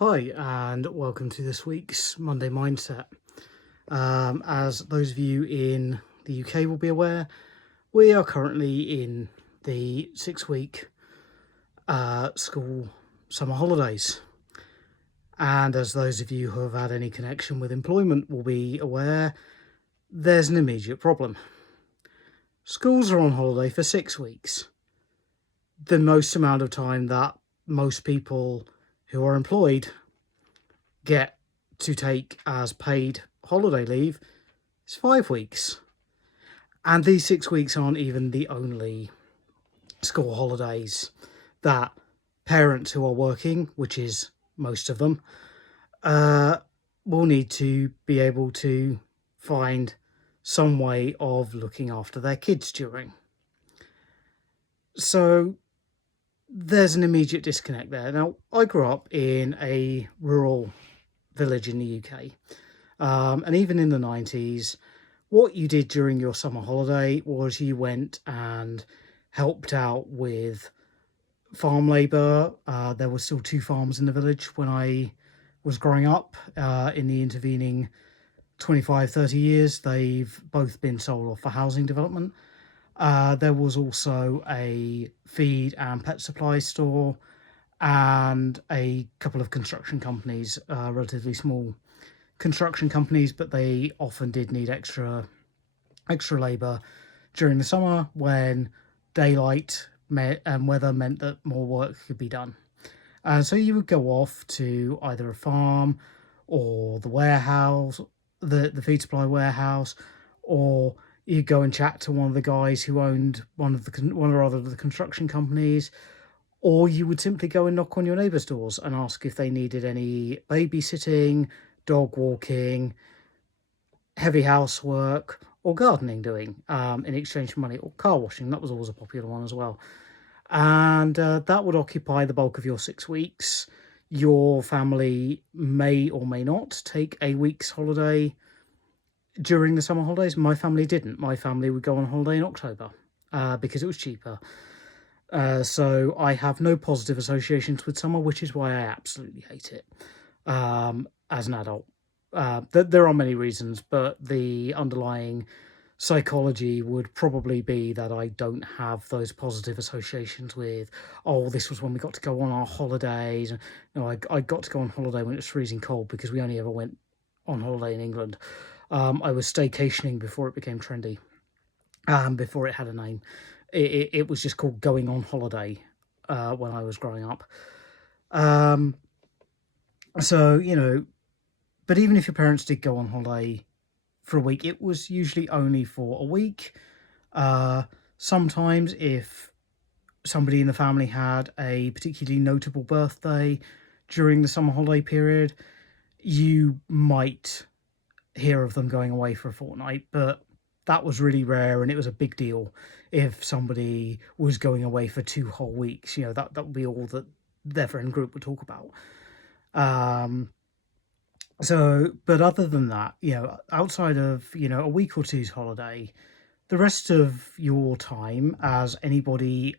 Hi, and welcome to this week's Monday Mindset. As those of you in the UK will be aware, we are currently in the 6-week school summer holidays. And as those of you who have had any connection with employment will be aware, there's an immediate problem. Schools are on holiday for 6 weeks, the most amount of time that most people who are employed get to take as paid holiday leave is 5 weeks. And these 6 weeks aren't even the only school holidays that parents who are working, which is most of them, will need to be able to find some way of looking after their kids during. So there's an immediate disconnect there. Now, I grew up in a rural village in the UK. And even in the 90s, what you did during your summer holiday was you went and helped out with farm labour. There were still 2 farms in the village when I was growing up. In the intervening 25, 30 years, they've both been sold off for housing development. There was also a feed and pet supply store and a couple of construction companies, relatively small construction companies, but they often did need extra labour during the summer when daylight and weather meant that more work could be done. And so you would go off to either a farm or the warehouse, the feed supply warehouse, or you go and chat to one of the guys who owned one or other of the construction companies, or you would simply go and knock on your neighbours' doors and ask if they needed any babysitting, dog walking, heavy housework, or gardening doing in exchange for money, or car washing. That was always a popular one as well. And that would occupy the bulk of your 6 weeks. Your family may or may not take a week's holiday during the summer holidays. My family didn't. My family would go on holiday in October because it was cheaper. So I have no positive associations with summer, which is why I absolutely hate it as an adult. There are many reasons, but the underlying psychology would probably be that I don't have those positive associations with, oh, this was when we got to go on our holidays. I got to go on holiday when it was freezing cold because we only ever went on holiday in England. I was staycationing before it became trendy, before it had a name. It was just called going on holiday when I was growing up. So, but even if your parents did go on holiday for a week, it was usually only for a week. Sometimes if somebody in the family had a particularly notable birthday during the summer holiday period, you might hear of them going away for a fortnight, but that was really rare, and it was a big deal if somebody was going away for 2 whole weeks. That would be all that their friend group would talk about. But other than that, outside of, a week or two's holiday, the rest of your time as anybody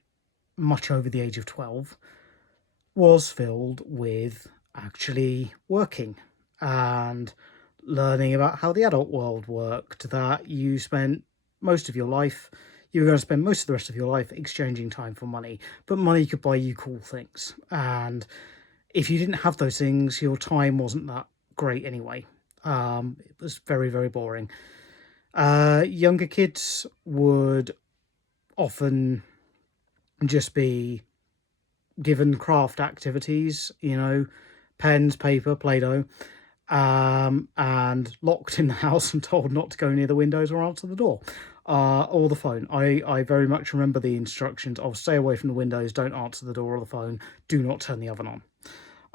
much over the age of 12 was filled with actually working and learning about how the adult world worked, that you spent most of your life, you were going to spend most of the rest of your life exchanging time for money, but money could buy you cool things. And if you didn't have those things, your time wasn't that great anyway. It was very, very boring. Younger kids would often just be given craft activities, pens, paper, Play-Doh, and locked in the house and told not to go near the windows or answer the door or the phone. I very much remember the instructions of stay away from the windows, don't answer the door or the phone, do not turn the oven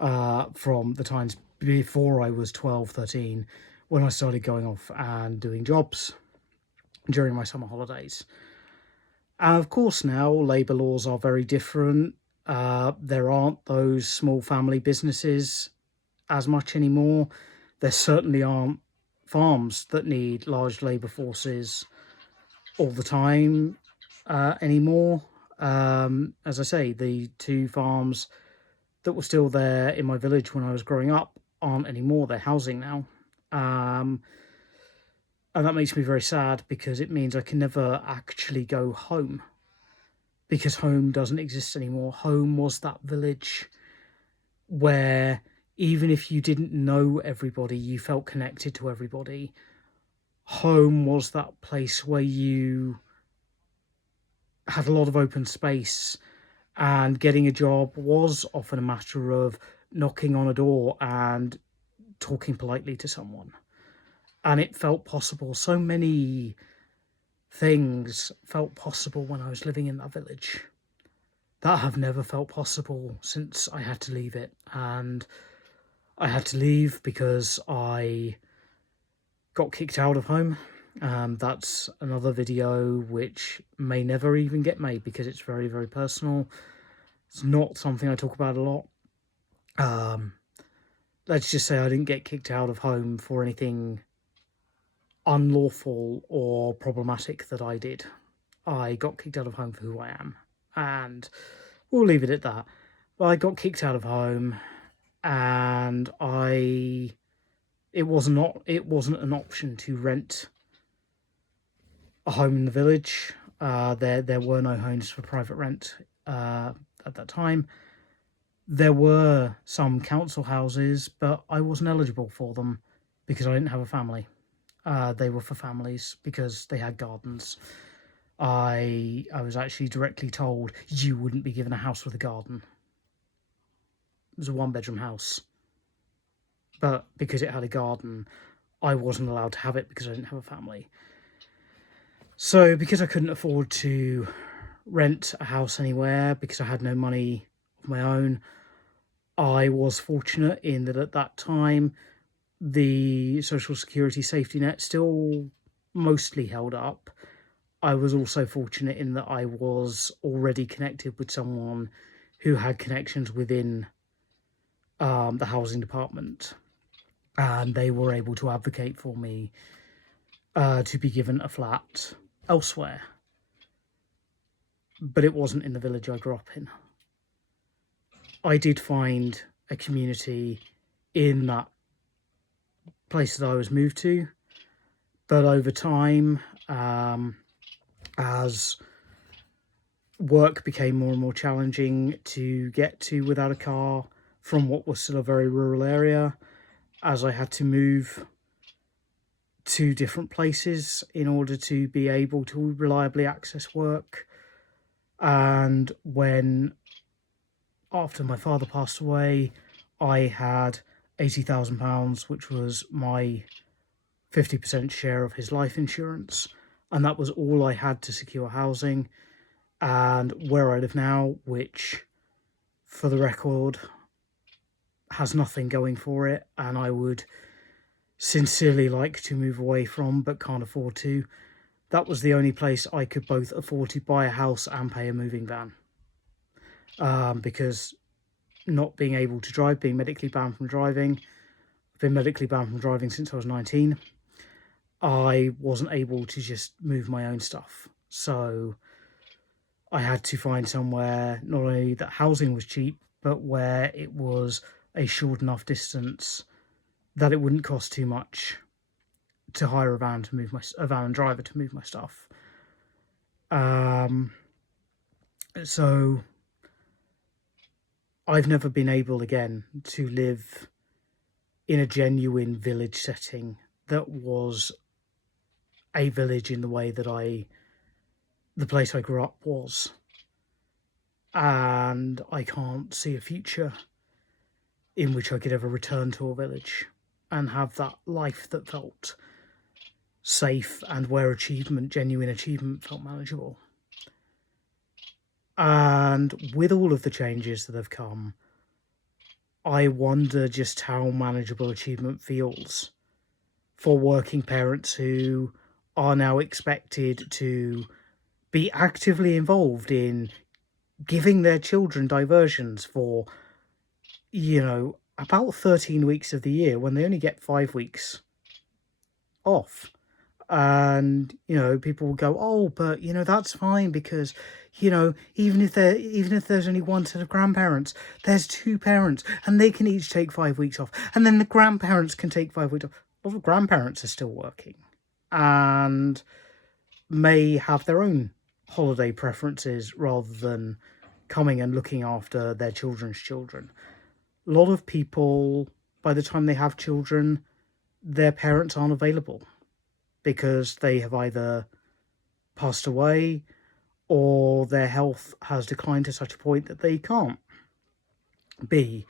on, from the times before I was 12, 13, when I started going off and doing jobs during my summer holidays. And of course now labour laws are very different. There aren't those small family businesses as much anymore. There certainly aren't farms that need large labour forces all the time anymore. As I say, the 2 farms that were still there in my village when I was growing up aren't anymore. They're housing now. And that makes me very sad, because it means I can never actually go home, because home doesn't exist anymore. Home was that village where even if you didn't know everybody, you felt connected to everybody. Home was that place where you had a lot of open space, and getting a job was often a matter of knocking on a door and talking politely to someone. And it felt possible. So many things felt possible when I was living in that village that have never felt possible since I had to leave it. And I had to leave because I got kicked out of home. That's another video which may never even get made, because it's very, very personal. It's not something I talk about a lot. Let's just say I didn't get kicked out of home for anything unlawful or problematic that I did. I got kicked out of home for who I am, and we'll leave it at that. But I got kicked out of home, and it wasn't an option to rent a home in the village. There were no homes for private rent at that time. There were some council houses, but I wasn't eligible for them because I didn't have a family. They were for families because they had gardens. I was actually directly told you wouldn't be given a house with a garden. It was a one-bedroom house. But because it had a garden, I wasn't allowed to have it because I didn't have a family. So because I couldn't afford to rent a house anywhere, because I had no money of my own, I was fortunate in that at that time, the social security safety net still mostly held up. I was also fortunate in that I was already connected with someone who had connections within the housing department, and they were able to advocate for me to be given a flat elsewhere. But it wasn't in the village I grew up in. I did find a community in that place that I was moved to, but over time, as work became more and more challenging to get to without a car from what was still a very rural area, as I had to move to different places in order to be able to reliably access work. And when, after my father passed away, I had £80,000, which was my 50% share of his life insurance, and that was all I had to secure housing. And where I live now, which, for the record, has nothing going for it, and I would sincerely like to move away from but can't afford to, that was the only place I could both afford to buy a house and pay a moving van. Because not being able to drive, being medically banned from driving, I've been medically banned from driving since I was 19, I wasn't able to just move my own stuff. So I had to find somewhere not only that housing was cheap, but where it was a short enough distance that it wouldn't cost too much to hire a van and driver to move my stuff. So I've never been able again to live in a genuine village setting that was a village in the way that the place I grew up was. And I can't see a future in which I could ever return to a village and have that life that felt safe and where genuine achievement felt manageable. And with all of the changes that have come, I wonder just how manageable achievement feels for working parents who are now expected to be actively involved in giving their children diversions for, about 13 weeks of the year when they only get 5 weeks off. And people will go, oh, but that's fine because even if there's only one set of grandparents, there's two parents and they can each take 5 weeks off, and then the grandparents can take 5 weeks off. A lot of grandparents are still working and may have their own holiday preferences rather than coming and looking after their children's children. A lot of people, by the time they have children, their parents aren't available because they have either passed away or their health has declined to such a point that they can't be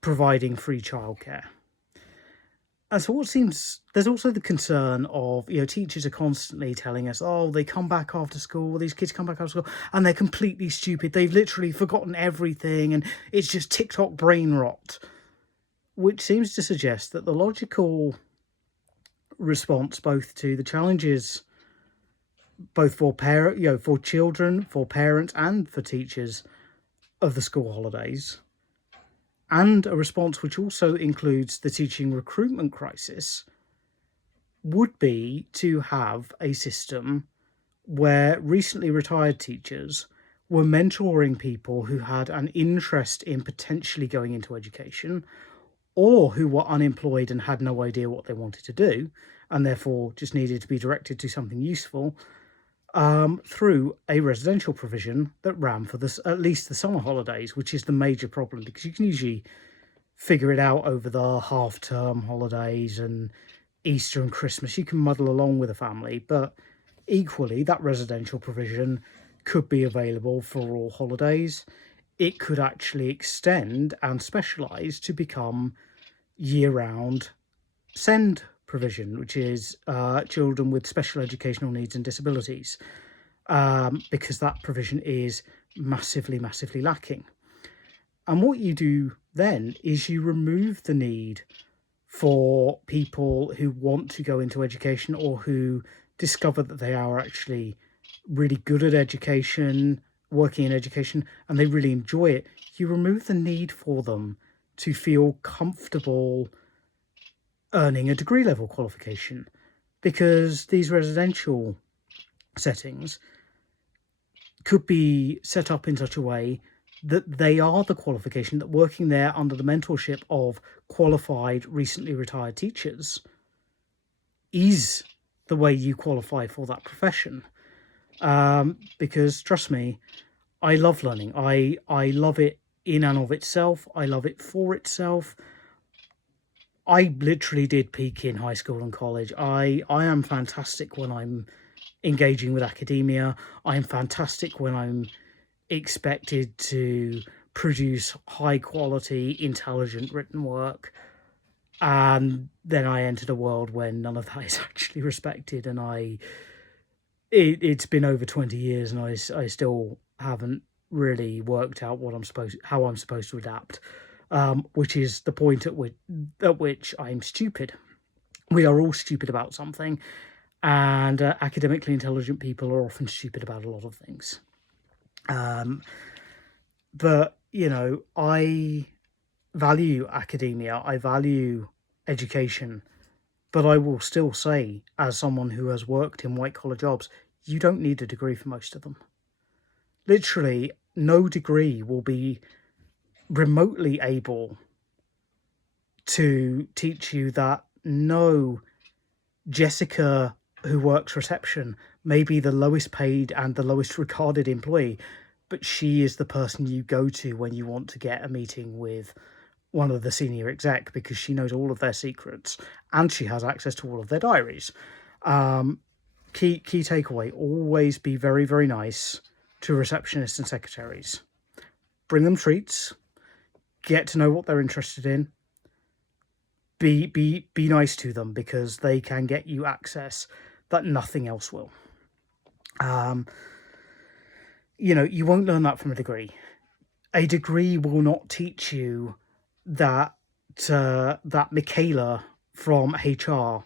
providing free childcare. And so there's also the concern of, teachers are constantly telling us, oh, they come back after school, these kids come back after school, and they're completely stupid. They've literally forgotten everything, and it's just TikTok brain rot, which seems to suggest that the logical response both to the challenges, both for for children, for parents, and for teachers of the school holidays, and a response which also includes the teaching recruitment crisis, would be to have a system where recently retired teachers were mentoring people who had an interest in potentially going into education, or who were unemployed and had no idea what they wanted to do, and therefore just needed to be directed to something useful, through a residential provision that ran for at least the summer holidays, which is the major problem, because you can usually figure it out over the half-term holidays and Easter and Christmas. You can muddle along with a family, but equally, that residential provision could be available for all holidays. It could actually extend and specialise to become year-round SEND provision, which is children with special educational needs and disabilities, because that provision is massively lacking. And what you do then is you remove the need for people who want to go into education or who discover that they are actually really good at education, working in education, and they really enjoy it. You remove the need for them to feel comfortable earning a degree level qualification, because these residential settings could be set up in such a way that they are the qualification, that working there under the mentorship of qualified, recently retired teachers is the way you qualify for that profession. Because trust me, I love learning. I love it in and of itself. I love it for itself. I literally did peak in high school and college. I am fantastic when I'm engaging with academia. I am fantastic when I'm expected to produce high quality, intelligent written work. And then I entered a world when none of that is actually respected, and it's been over 20 years and I still haven't really worked out how I'm supposed to adapt. Which is the point at which I'm stupid. We are all stupid about something, and academically intelligent people are often stupid about a lot of things. But, I value academia, I value education, but I will still say, as someone who has worked in white-collar jobs, you don't need a degree for most of them. Literally, no degree will be remotely able to teach you that no, Jessica, who works reception, may be the lowest paid and the lowest regarded employee, but she is the person you go to when you want to get a meeting with one of the senior exec, because she knows all of their secrets and she has access to all of their diaries. Key takeaway: always be very, very nice to receptionists and secretaries. Bring them treats. Get to know what they're interested in. Be nice to them, because they can get you access that nothing else will. You won't learn that from a degree. A degree will not teach you that Michaela from HR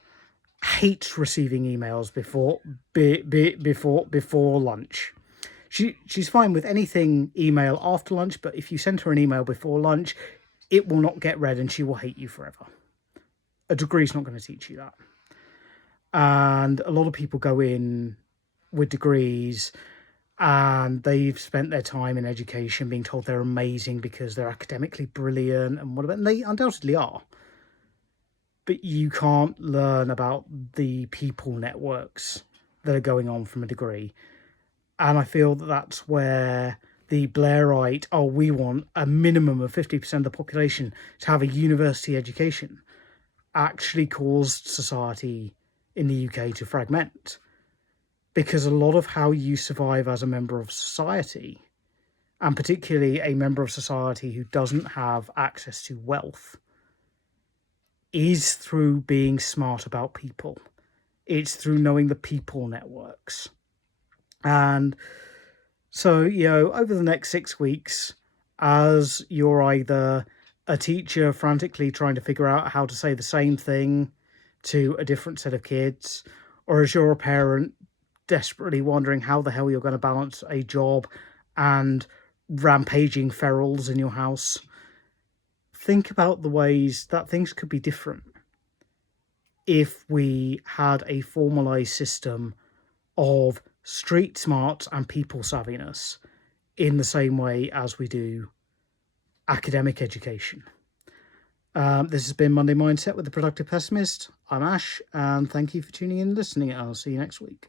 hates receiving emails before lunch. She's fine with anything email after lunch, but if you send her an email before lunch, it will not get read and she will hate you forever. A degree's not going to teach you that. And a lot of people go in with degrees and they've spent their time in education being told they're amazing because they're academically brilliant and whatever, and they undoubtedly are. But you can't learn about the people networks that are going on from a degree. And I feel that that's where the Blairite, oh, we want a minimum of 50% of the population to have a university education, actually caused society in the UK to fragment. Because a lot of how you survive as a member of society, and particularly a member of society who doesn't have access to wealth, is through being smart about people. It's through knowing the people networks. And so, over the next 6 weeks, as you're either a teacher frantically trying to figure out how to say the same thing to a different set of kids, or as you're a parent desperately wondering how the hell you're going to balance a job and rampaging ferals in your house, think about the ways that things could be different if we had a formalized system of street smarts and people savviness in the same way as we do academic education. This has been Monday Mindset with the Productive Pessimist. I'm Ash, and thank you for tuning in and listening. I'll see you next week.